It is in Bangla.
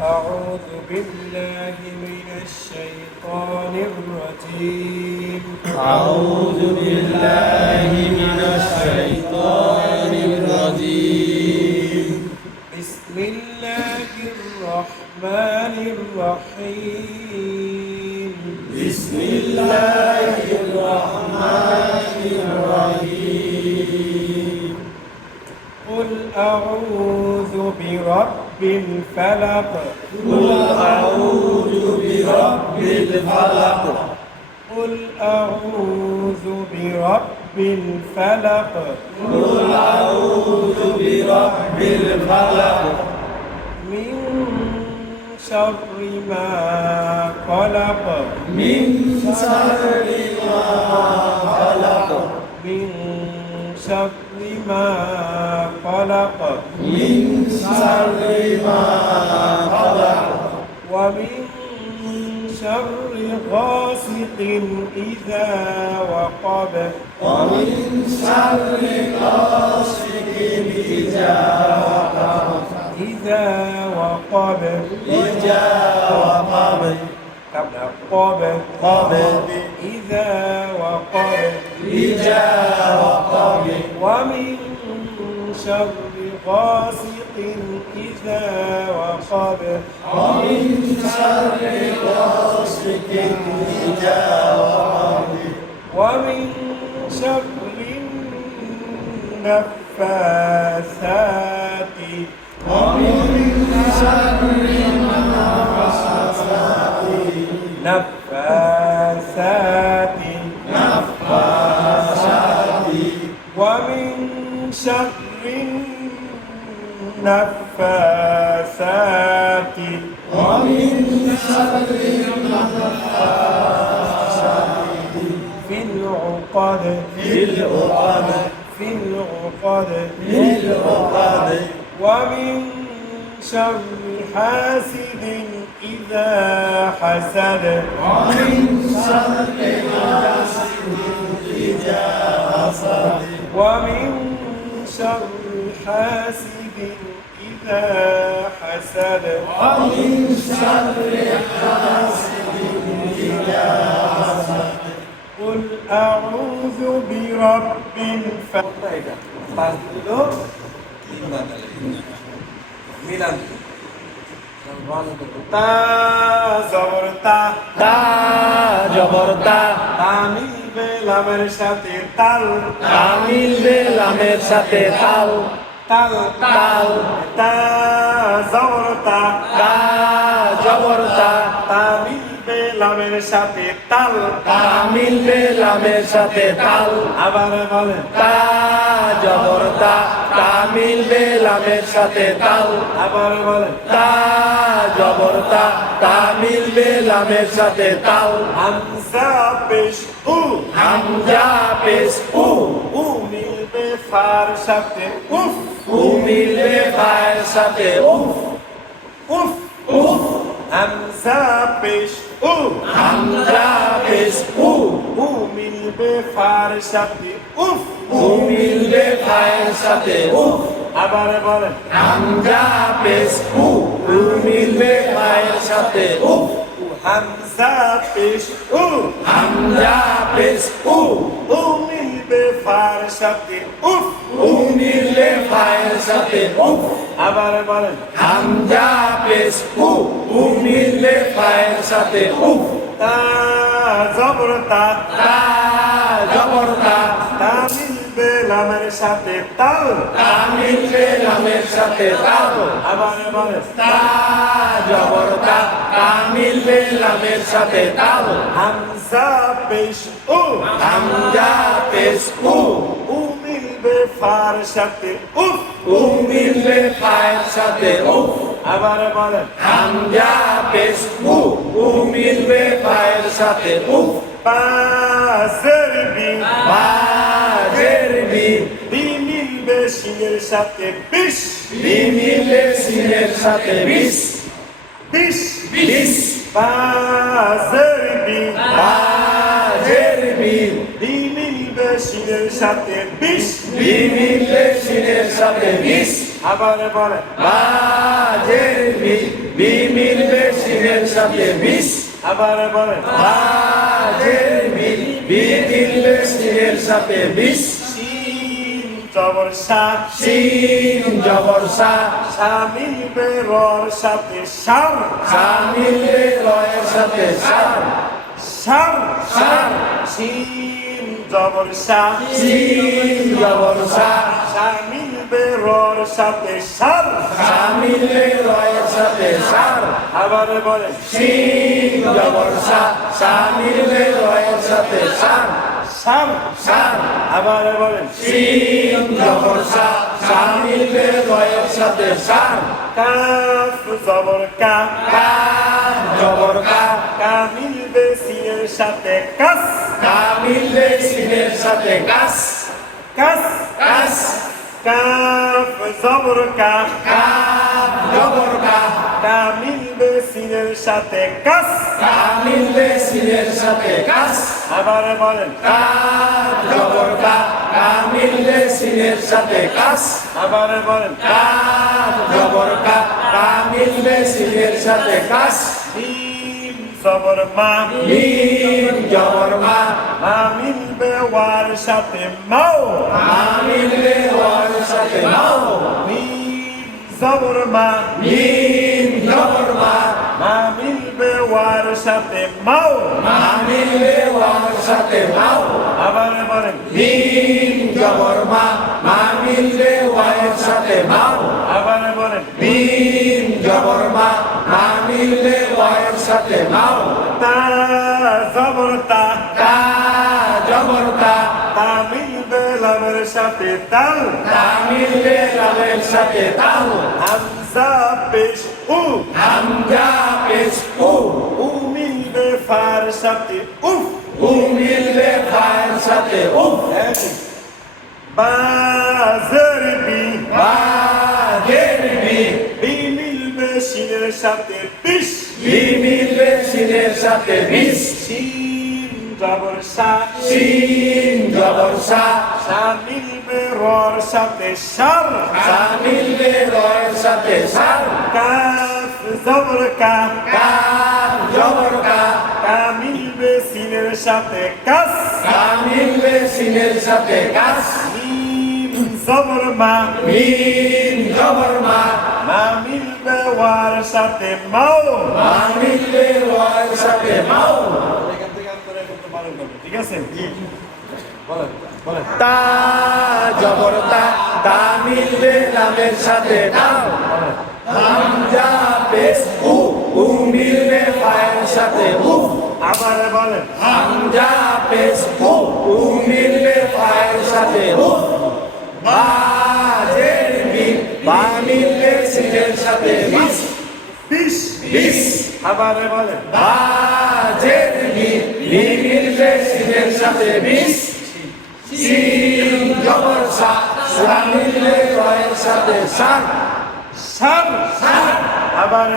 أعوذ بالله من الشيطان الرجيم أعوذ بالله من الشيطان الرجيم بسم الله الرحمن الرحيم بسم الله الرحمن الرحيم قل أعوذ برب الفلق قل أعوذ برب الفلق قل أعوذ برب الفلق قل أعوذ برب الفلق من شر ما خلق من شر ما خلق من شر ما خلق من شر ما خلق ومن شر غاسق إذا وقب ومن شر غاسق إذا وقب إذا وقب قب إذا وقب إذا وقب ومن شر غاسق إذا وقب ومن شر غاسق إذا وقب ومن شر النفاثات ومن شر نفاثات النفاثات ومن شر النفاثات ومن شر النفاثات في العقد في العقد في العقد في العقد ومن شر حاسد إذا حسد ومن شر حاسد إذا حسد ومن شر حاسد إذا حسد ومن شر حاسد إذا حسد قل أعوذ برب الفلق মিলান তা জবর তা তা জবর তা তামিল বেলামের সাথে তাল তামিল বেলামের সাথে তাল তাল তাল তা জবর তা তা জবর তা তামিল বেলামের সাথে তাল তামিল বেলামের সাথে তাল আবার বলেন তা জবর তা তামিল বেলামের সাথে তাল আবার বলেন তা জবর তা তামিল বেলামের সাথে তাল হামজা পেশ উ হামজা পেশ উ উ মিলবে ফার সাথে উফ উ মিলবে ফায়ের সাথে উফ উফ উফ হামজা পেশ উ হামজা পেশ উ উ মিলবে ফার সাথে উফ উ মিলবে ফায়ের সাথে উফ আবার বলেন হামজা পেশ উ উ মিলবে ফায়ের সাথে উফ হামজা পেশ উ হামজা পেশ উ উ মিলবে ফার সাথে উফ উ মিলবে ফায়ের সাথে উফ আবার বলেন হামজা পেশ উ উ মিলবে ফায়ের সাথে উফ তা জবর তা তা জবর তা তা মিলবে লামের সাথে তাল তা মিলবে লামের সাথে তাল আবার বলেন তা জবর তা তা মিলবে লামের সাথে তাল হামজা পেশ উ হামজা পেশ উ উ মিলবে ফার সাথে উফ উ মিলবে ফায়ের সাথে উফ আবার বলেন হামজা পেশ উ উ মিলবে ফায়ের সাথে উফ বা জেরবি বা জের বি বি মিলবে শিনের সাথে বিশ বি মিলবে সিনের সাথে বিশ বিশ বিশ বা জেরবি বা জের বি বি মিলবে শিনের সাথে বিশ বি মিলবে সিনের সাথে বিশ আবার বলেন বা জের বি বি মিলবে সিনের সাথে বিষ আবার বলেন বা জের বি বি মিলবে সিনের সাথে বিষ শিন জবর সা সিন জবর সা সা মিলবে রর সাথে সার সা মিলবে রয়ের সাথে সার সার সার শিন জবর সা সিন জবর সা সা মিলবে রর সাথে সার সা মিলবে রয়ের সাথে সার আবার বলেন সিন জবর সা সা মিলবে রয়ের সাথে সার সার সার আবার বলেন সিন জবর সা সা মিলবে রয়ের সাথে সার কাফ জবর কা কাফ জবর কা কা মিলবে সিনের সাথে কাস কা মিলবে সিনের সাথে কাস কাস কাস কাফ জবর কা কাফ জবর কা কা মিলবে সিনের সাথে কাস কা মিলবে সিনের সাথে কাস আবার বলেন কাফ জবর কা কা মিলবে সিনের সাথে কাস আবার বলেন কাফ জবর কা কা মিলবে সিনের সাথে কাস মিম জবর মা মিম জবর মা মা মিলবে ওয়ার সাথে মাও মা মিলবে ওয়ার সাথে মাও মিম জবর মা মিম জবর মা মা মিলবে ওয়ার সাথে মাও মা মিলবে ওয়ার সাথে মাও আবার বলেন মিম জবর মা মা মিলবে ওয়ার সাথে মাও আবার বলেন মিম জবর মা মা মিলবে ওয়ার সাথে মাও তা জবর তা তা জবর তা তা মিলবে লামের সাথে তাল তা মিলবে লামের সাথে তাও হামজা পেশ উ হামজা পেশ উ উ মিলবে ফার সাথে উফ উ মিলবে ফার সাথে উফ বা জরবি বা জের বি বি মিলবে সিনের সাথে বিশ বি মিলবে সিনের সাথে বিষ শিন জবর সা সিন জবর সা সা মিলবে রর সাথে সার সা মিলবে রয়ের সাথে সার কাফ জবর কা কাফ জবর কা কা মিলবে সিনের সাথে কাস কা মিলবে সিনের সাথে কাস মিম জবর মা মিম জবর মা মা মিলবে ওয়ার সাথে মাও মা মিলবে রয়ের সাথে মাও এখান থেকে আপনারা করতে পারেন ঠিক আছে বলেন বলেন তা জবর তা তা মিলবে লামের সাথে তাও হামজা পেশ উ উ মিলবে ফায়ের সাথে উ আবার বলেন হামজা পেশ উ উ মিলবে ফায়ের সাথে উ বা জের বি বা মিলবে সিনের সাথে বিষ বিশ বিষ আবার বলেন বা জের বি বি মিলবে সিনের সাথে বিষ সিন জবর সা সা মিলবে রয়ের সাথে সার সার সার আবার